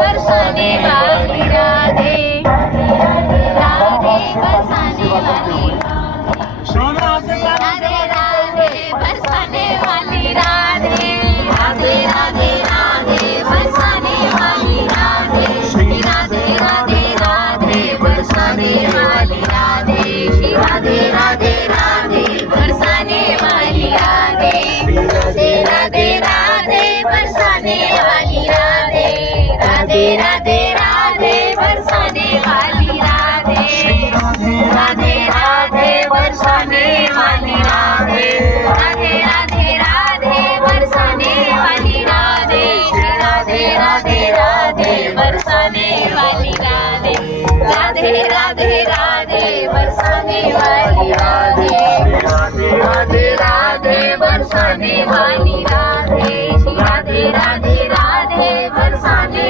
बरसाने वाली राधे, राधे बरसाने वाली, राधे राधे बरसाने वाली राधे, राधे राधे राधे बरसाने वाली राधे, राधे राधे राधे बरसाने वाली राधे, राधे राधे राधे बरसाने वाली राधे, राधे राधे राधे बरसाने वाली राधे, राधे राधे राधे बरसाने वाली राधे, राधे राधे बरसाने वाली राधे, राधे राधे राधे बरसाने वाली राधे, राधे राधे राधे बरसाने वाली राधे, राधे राधे राधे बरसाने वाली राधे, राधे राधे राधे बरसाने वाली राधे, राधे राधे राधे बरसाने